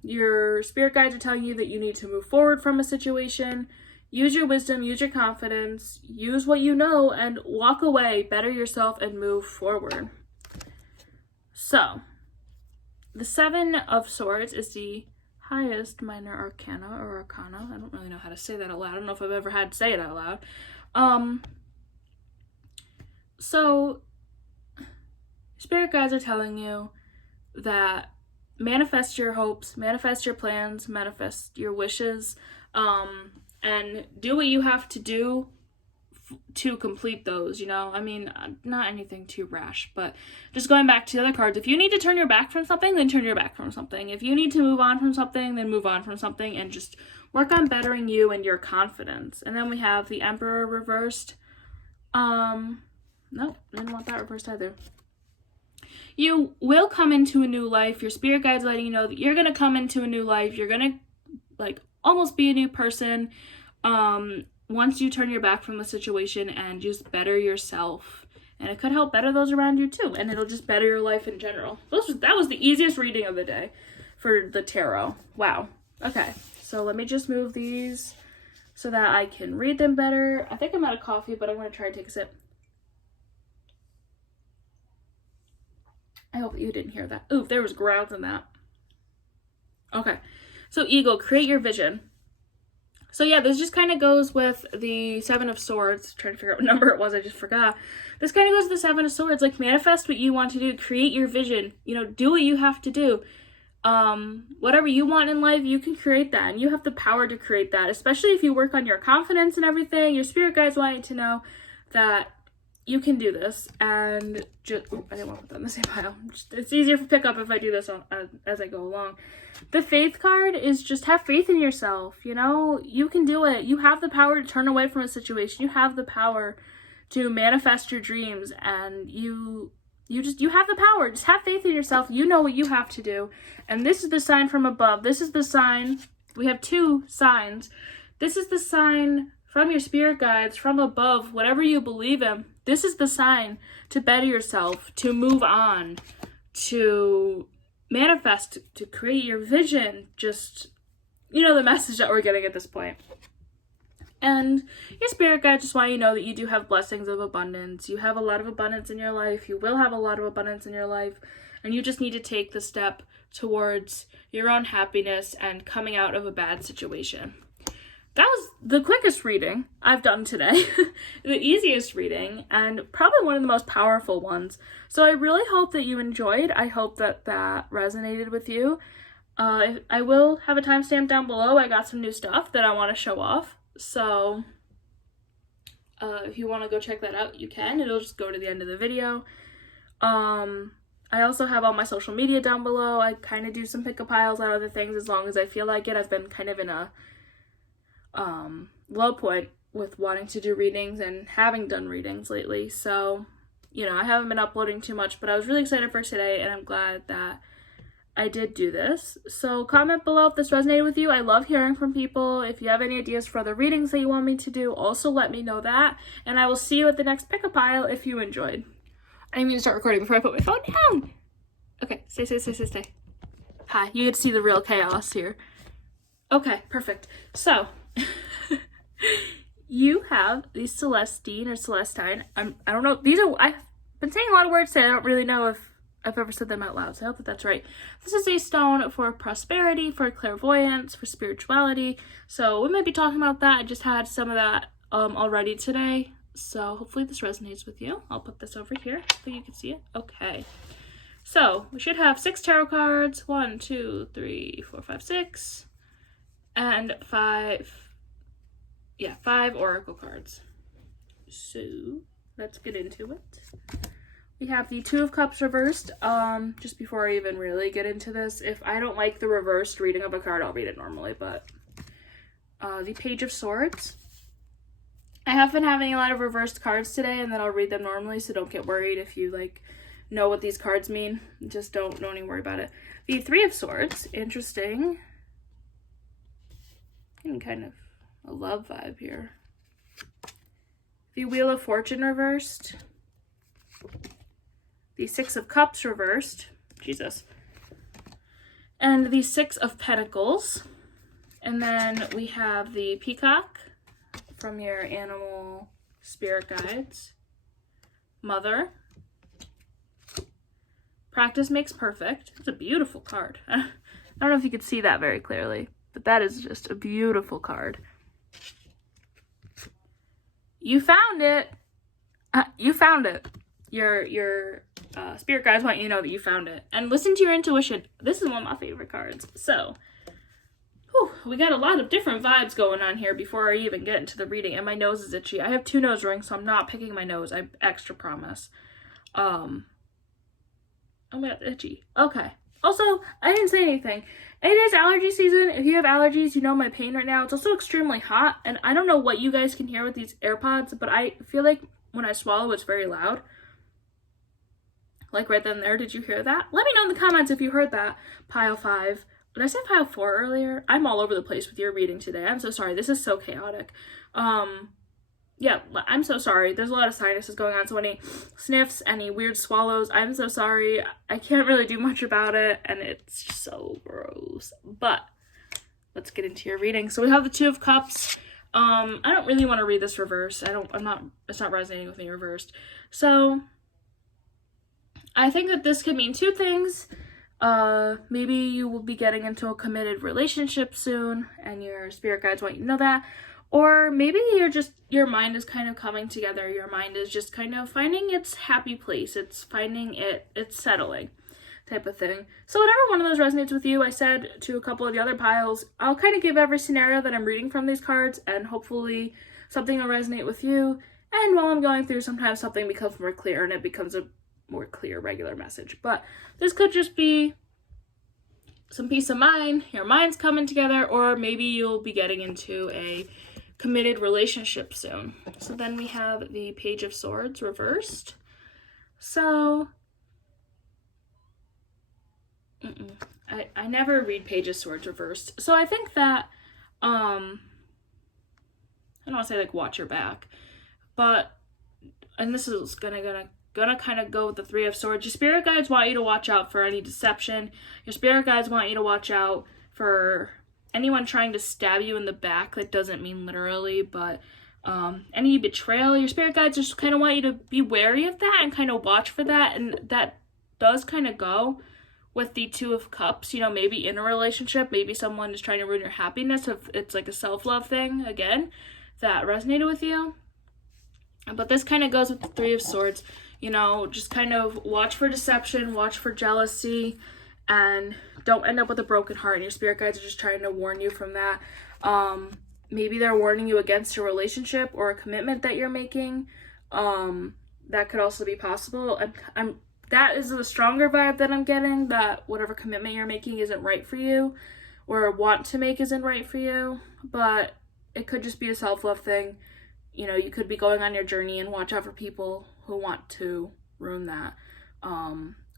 Your spirit guides are telling you that you need to move forward from a situation. Use your wisdom, use your confidence, use what you know, and walk away, better yourself, and move forward. So, the 7 of Swords is the highest minor arcana or arcana. I don't really know how to say that out loud. I don't know if I've ever had to say it out loud. So spirit guides are telling you that manifest your hopes, manifest your plans, manifest your wishes, and do what you have to do to complete those, you know? I mean, not anything too rash, but just going back to the other cards, if you need to turn your back from something, then turn your back from something. If you need to move on from something, then move on from something, and just work on bettering you and your confidence. And then we have the Emperor reversed. Nope, didn't want that reversed either. You will come into a new life. Your spirit guide's letting you know that you're going to come into a new life. You're going to, like, almost be a new person once you turn your back from the situation and just better yourself. And it could help better those around you, too. And it'll just better your life in general. That was the easiest reading of the day for the tarot. Wow. Okay, so let me just move these so that I can read them better. I think I'm out of coffee, but I'm going to try to take a sip. I hope that you didn't hear that. Ooh, there was growls in that. Okay. So Eagle, create your vision. So yeah, this just kind of goes with the Seven of Swords. I'm trying to figure out what number it was, I just forgot. This kind of goes with the Seven of Swords. Like, manifest what you want to do. Create your vision. You know, do what you have to do. Whatever you want in life, you can create that. And you have the power to create that. Especially if you work on your confidence and everything. Your spirit guides want you to know that you can do this. And just, I didn't want to put that in the same pile. It's easier to pick up if I do this as I go along. The Faith card is just have faith in yourself, you know? You can do it. You have the power to turn away from a situation. You have the power to manifest your dreams, and you have the power. Just have faith in yourself. You know what you have to do. And this is the sign from above. This is the sign. We have two signs. This is the sign from your spirit guides, from above, whatever you believe in. This is the sign to better yourself, to move on, to manifest, to create your vision. Just, you know, the message that we're getting at this point. And your spirit guide just want you to know that you do have blessings of abundance. You have a lot of abundance in your life. You will have a lot of abundance in your life. And you just need to take the step towards your own happiness and coming out of a bad situation. That was the quickest reading I've done today, the easiest reading, and probably one of the most powerful ones. So I really hope that you enjoyed. I hope that that resonated with you. I will have a timestamp down below. I got some new stuff that I want to show off. So if you want to go check that out, you can. It'll just go to the end of the video. I also have all my social media down below. I kind of do some pick-up piles on other things as long as I feel like it. I've been kind of in a low point with wanting to do readings and having done readings lately. So, you know, I haven't been uploading too much, but I was really excited for today, and I'm glad that I did do this. So comment below if this resonated with you. I love hearing from people. If you have any ideas for other readings that you want me to do, also let me know that. And I will see you at the next pick-up pile if you enjoyed. I didn't mean to start recording before I put my phone down. Okay, stay. Hi, you get to see the real chaos here. Okay, perfect. So, you have the Celestine or Celestine. I don't know. I've been saying a lot of words today. I don't really know if I've ever said them out loud, so I hope that that's right. This is a stone for prosperity, for clairvoyance, for spirituality. So we might be talking about that. I just had some of that already today. So hopefully this resonates with you. I'll put this over here so you can see it. Okay. So we should have 6 tarot cards. 1, 2, 3, 4, 5, 6. And 5 oracle cards. So let's get into it. We have the Two of Cups reversed. Just before I even really get into this, if I don't like the reversed reading of a card, I'll read it normally, but the Page of Swords. I have been having a lot of reversed cards today, and then I'll read them normally, so don't get worried if you know what these cards mean. Just don't even worry about it. The Three of Swords, interesting. Getting kind of a love vibe here. The Wheel of Fortune reversed. The Six of Cups reversed. Jesus. And the Six of Pentacles. And then we have the Peacock from your animal spirit guides. Mother. Practice makes perfect. It's a beautiful card. I don't know if you could see that very clearly, but that is just a beautiful card. You found it. You found it. Your spirit guides want you to know that you found it. And listen to your intuition. This is one of my favorite cards. So, we got a lot of different vibes going on here before I even get into the reading. And my nose is itchy. I have 2 nose rings, so I'm not picking my nose. I extra promise. Oh my god, itchy. Okay. Also, I didn't say anything. It is allergy season. If you have allergies, you know my pain right now. It's also extremely hot. And I don't know what you guys can hear with these AirPods, but I feel like when I swallow, it's very loud. Like right then and there, did you hear that? Let me know in the comments if you heard that. Pile 5. Did I say pile 4 earlier? I'm all over the place with your reading today. I'm so sorry. This is so chaotic. Yeah, I'm so sorry. There's a lot of sinuses going on, so any sniffs, any weird swallows, I'm so sorry. I can't really do much about it, and it's so gross. But let's get into your reading. So we have the Two of Cups. I don't really want to read this reversed. It's not resonating with me reversed. So I think that this could mean two things. Maybe you will be getting into a committed relationship soon and your spirit guides want you to know that. Or maybe your mind is kind of coming together. Your mind is just kind of finding its happy place. It's finding it's settling type of thing. So whatever one of those resonates with you, I said to a couple of the other piles, I'll kind of give every scenario that I'm reading from these cards, and hopefully something will resonate with you. And while I'm going through, sometimes something becomes more clear and it becomes a more clear regular message. But this could just be some peace of mind, your mind's coming together, or maybe you'll be getting into a committed relationship soon. So then we have the Page of Swords reversed. So I never read Page of Swords reversed. So I think that I don't want to say like watch your back, but, and this is gonna kind of go with the Three of Swords. Your spirit guides want you to watch out for any deception. Your spirit guides want you to watch out for anyone trying to stab you in the back. That doesn't mean literally, but any betrayal. Your spirit guides just kind of want you to be wary of that and kind of watch for that. And that does kind of go with the Two of Cups. You know, maybe in a relationship, maybe someone is trying to ruin your happiness. If it's like a self-love thing, again, that resonated with you. But this kind of goes with the Three of Swords. You know, just kind of watch for deception, watch for jealousy, and don't end up with a broken heart. And your spirit guides are just trying to warn you from that. Maybe they're warning you against a relationship or a commitment that you're making. That could also be possible. That is a stronger vibe that I'm getting, that whatever commitment you're making isn't right for you, or want to make isn't right for you. But it could just be a self-love thing. You know, you could be going on your journey and watch out for people who want to ruin that,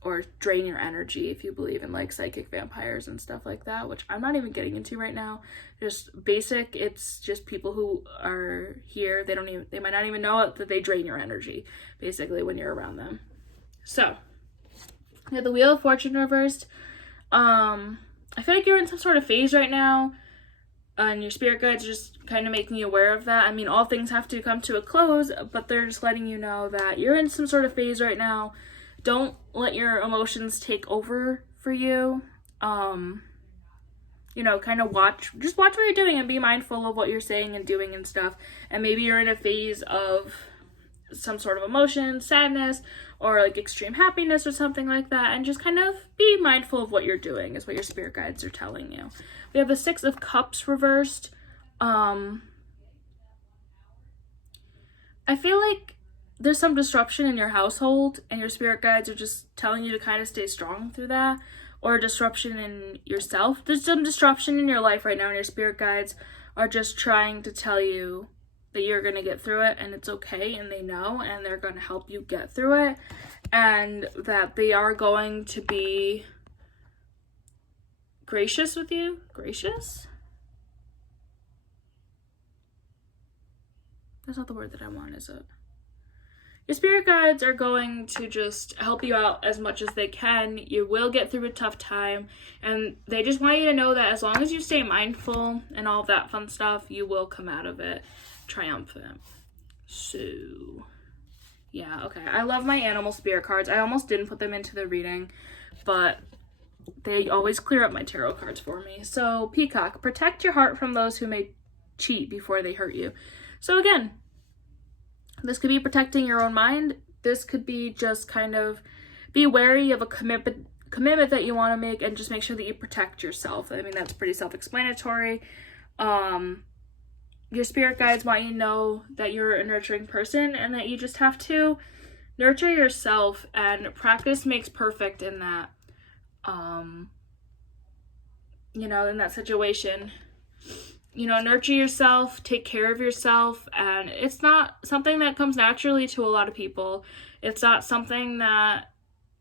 or drain your energy if you believe in like psychic vampires and stuff like that, which I'm not even getting into right now. Just basic, it's just people who are here, they might not even know that they drain your energy, basically, when you're around them. So, we have the Wheel of Fortune reversed. I feel like you're in some sort of phase right now, and your spirit guides are just kind of making you aware of that. I mean, all things have to come to a close, but they're just letting you know that you're in some sort of phase right now. Don't let your emotions take over for you. You know, kind of watch what you're doing and be mindful of what you're saying and doing and stuff. And maybe you're in a phase of some sort of emotion, sadness, or like extreme happiness or something like that, and just kind of be mindful of what you're doing is what your spirit guides are telling you. We have the Six of Cups reversed. I feel like there's some disruption in your household and your spirit guides are just telling you to kind of stay strong through that, or disruption in yourself. There's some disruption in your life right now and your spirit guides are just trying to tell you that you're going to get through it and it's okay, and they know, and they're going to help you get through it, and that they are going to be gracious with you. Gracious? That's not the word that I want, is it? Your spirit guides are going to just help you out as much as they can. You will get through a tough time, and they just want you to know that as long as you stay mindful and all of that fun stuff, you will come out of it triumphant. So, yeah, okay. I love my animal spirit cards. I almost didn't put them into the reading, but they always clear up my tarot cards for me. So, Peacock, protect your heart from those who may cheat before they hurt you. So again, this could be protecting your own mind. This could be just kind of be wary of a commitment that you want to make, and just make sure that you protect yourself. I mean, that's pretty self-explanatory. Your spirit guides want you to know that you're a nurturing person and that you just have to nurture yourself, and practice makes perfect in that, you know, in that situation. You know, nurture yourself, take care of yourself, and it's not something that comes naturally to a lot of people. It's not something that,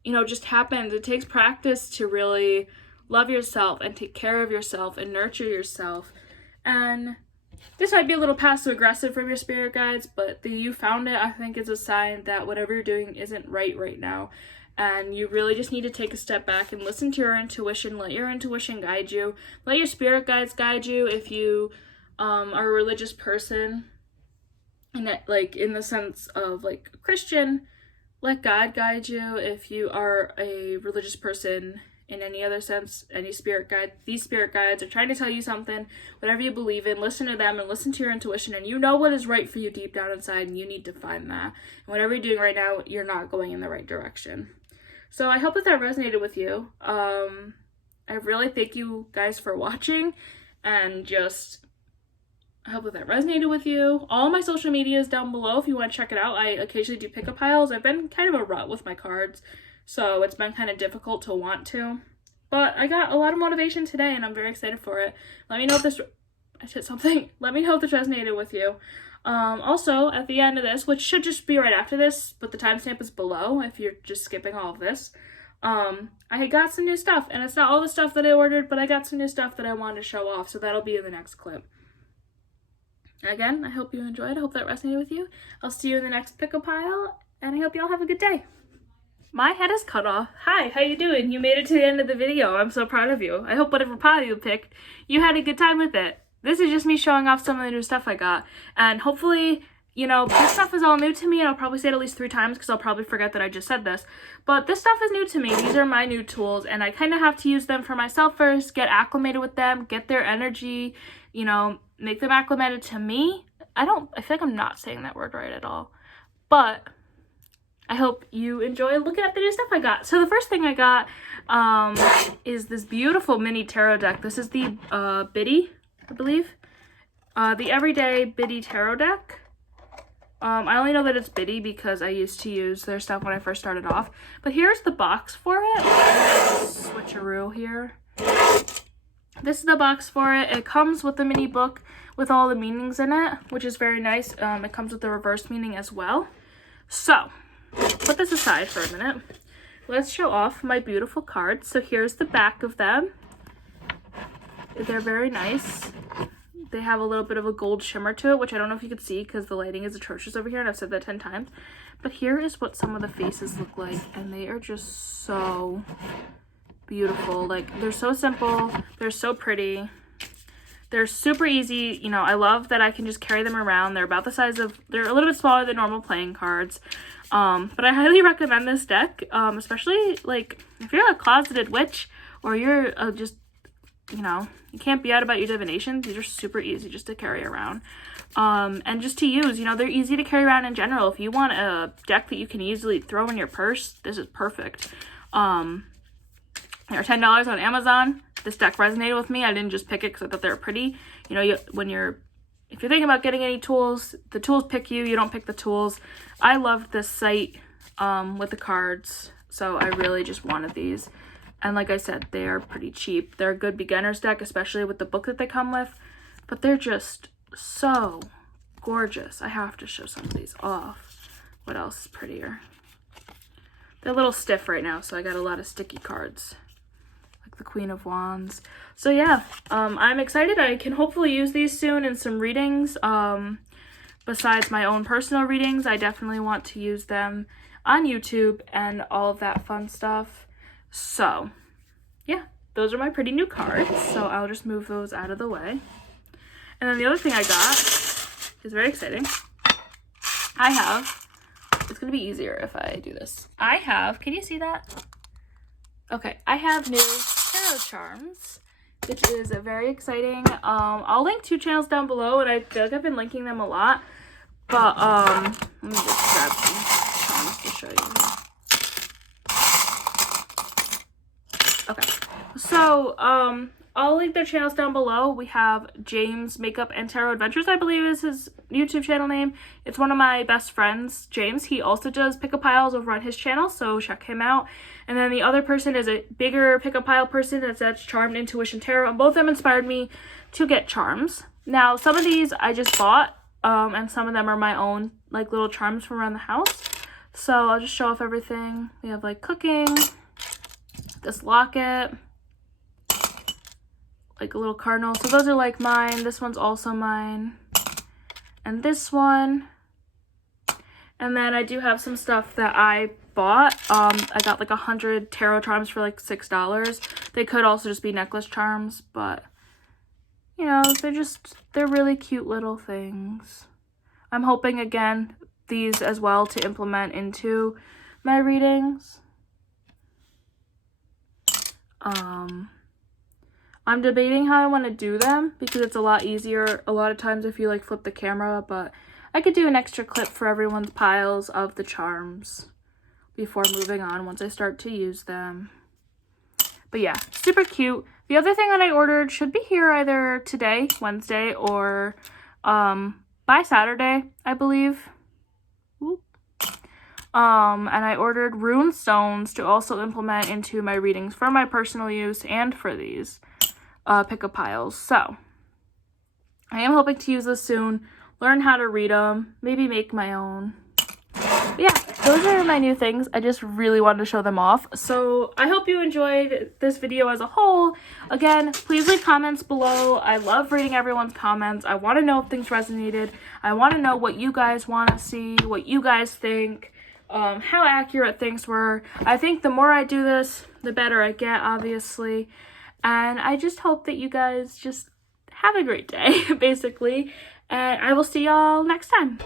you know, just happens. It takes practice to really love yourself and take care of yourself and nurture yourself. And this might be a little passive aggressive from your spirit guides, but the you found it, I think, is a sign that whatever you're doing isn't right now. And you really just need to take a step back and listen to your intuition. Let your intuition guide you. Let your spirit guides guide you. If you are a religious person, and that, like, in the sense of like a Christian, let God guide you. If you are a religious person in any other sense, any spirit guide, these spirit guides are trying to tell you something. Whatever you believe in, listen to them and listen to your intuition, and you know what is right for you deep down inside, and you need to find that. And whatever you're doing right now, you're not going in the right direction. So I hope that resonated with you. I really thank you guys for watching, and just I hope that resonated with you. All my social media is down below if you want to check it out. I occasionally do pick-up piles. I've been kind of a rut with my cards, so it's been kind of difficult to want to. But I got a lot of motivation today, and I'm very excited for it. Let me know if this... I said something. Let me know if this resonated with you. Also, at the end of this, which should just be right after this, but the timestamp is below if you're just skipping all of this, I got some new stuff, and it's not all the stuff that I ordered, but I got some new stuff that I wanted to show off, so that'll be in the next clip. Again, I hope you enjoyed. I hope that resonated with you. I'll see you in the next pick-up pile, and I hope you all have a good day. My head is cut off. Hi, how you doing? You made it to the end of the video. I'm so proud of you. I hope whatever pile you picked, you had a good time with it. This is just me showing off some of the new stuff I got, and hopefully, you know, this stuff is all new to me, and I'll probably say it at least 3 times because I'll probably forget that I just said this, but this stuff is new to me. These are my new tools, and I kind of have to use them for myself first, get acclimated with them, get their energy, you know, make them acclimated to me. I feel like I'm not saying that word right at all, but I hope you enjoy looking at the new stuff I got. So the first thing I got is this beautiful mini tarot deck. This is the Biddy, I believe. The Everyday Biddy Tarot deck. I only know that it's Biddy because I used to use their stuff when I first started off. But here's the box for it. Switcheroo here. This is the box for it. It comes with a mini book with all the meanings in it, which is very nice. It comes with the reverse meaning as well. So, put this aside for a minute. Let's show off my beautiful cards. So here's the back of them. They're very nice. They have a little bit of a gold shimmer to it, which I don't know if you could see because the lighting is atrocious over here, and I've said that 10 times. But here is what some of the faces look like, and they are just so beautiful. Like, they're so simple, they're so pretty, they're super easy. You know, I love that I can just carry them around. They're about the size of, they're a little bit smaller than normal playing cards. But I highly recommend this deck, especially like if you're a closeted witch or you're just, you know, you can't be out about your divination. These are super easy just to carry around, and just to use. You know, they're easy to carry around in general. If you want a deck that you can easily throw in your purse, this is perfect. They're $10 on Amazon. This deck resonated with me. I didn't just pick it because I thought they were pretty. You know, if you're thinking about getting any tools, the tools pick you. You don't pick the tools. I loved this site with the cards, so I really just wanted these. And like I said, they are pretty cheap. They're a good beginner's deck, especially with the book that they come with. But they're just so gorgeous. I have to show some of these off. What else is prettier? They're a little stiff right now, so I got a lot of sticky cards. Like the Queen of Wands. So yeah, I'm excited. I can hopefully use these soon in some readings. Besides my own personal readings, I definitely want to use them on YouTube and all of that fun stuff. So, yeah, those are my pretty new cards. So I'll just move those out of the way. And then the other thing I got is very exciting. It's going to be easier if I do this. Can you see that? Okay, I have new tarot charms, which is very exciting. I'll link 2 channels down below, and I feel like I've been linking them a lot. But, let me just grab some charms to show you. Okay, so, I'll link their channels down below. We have James Makeup and Tarot Adventures, I believe is his YouTube channel name. It's one of my best friends, James. He also does pick-up piles over on his channel, so check him out. And then the other person is a bigger pick-up pile person that's Charmed Intuition Tarot, and both of them inspired me to get charms. Now, some of these I just bought, and some of them are my own, like, little charms from around the house. So I'll just show off everything. We have, like, cooking, this locket, like a little cardinal. So those are like mine. This one's also mine. And this one. And then I do have some stuff that I bought. I got like 100 tarot charms for like $6. They could also just be necklace charms, but you know, they're really cute little things. I'm hoping, again, these as well to implement into my readings. I'm debating how I want to do them because it's a lot easier a lot of times if you like flip the camera, but I could do an extra clip for everyone's piles of the charms before moving on once I start to use them. But yeah, super cute. The other thing that I ordered should be here either today, Wednesday, or by Saturday, I believe. Oop. And I ordered rune stones to also implement into my readings for my personal use and for these pick-up piles. So I am hoping to use this soon, learn how to read them, maybe make my own. But yeah, those are my new things. I just really wanted to show them off. So I hope you enjoyed this video as a whole. Again, please leave comments below. I love reading everyone's comments. I want to know if things resonated. I want to know what you guys want to see, what you guys think, how accurate things were. I think the more I do this, the better I get, obviously. And I just hope that you guys just have a great day, basically. And I will see y'all next time.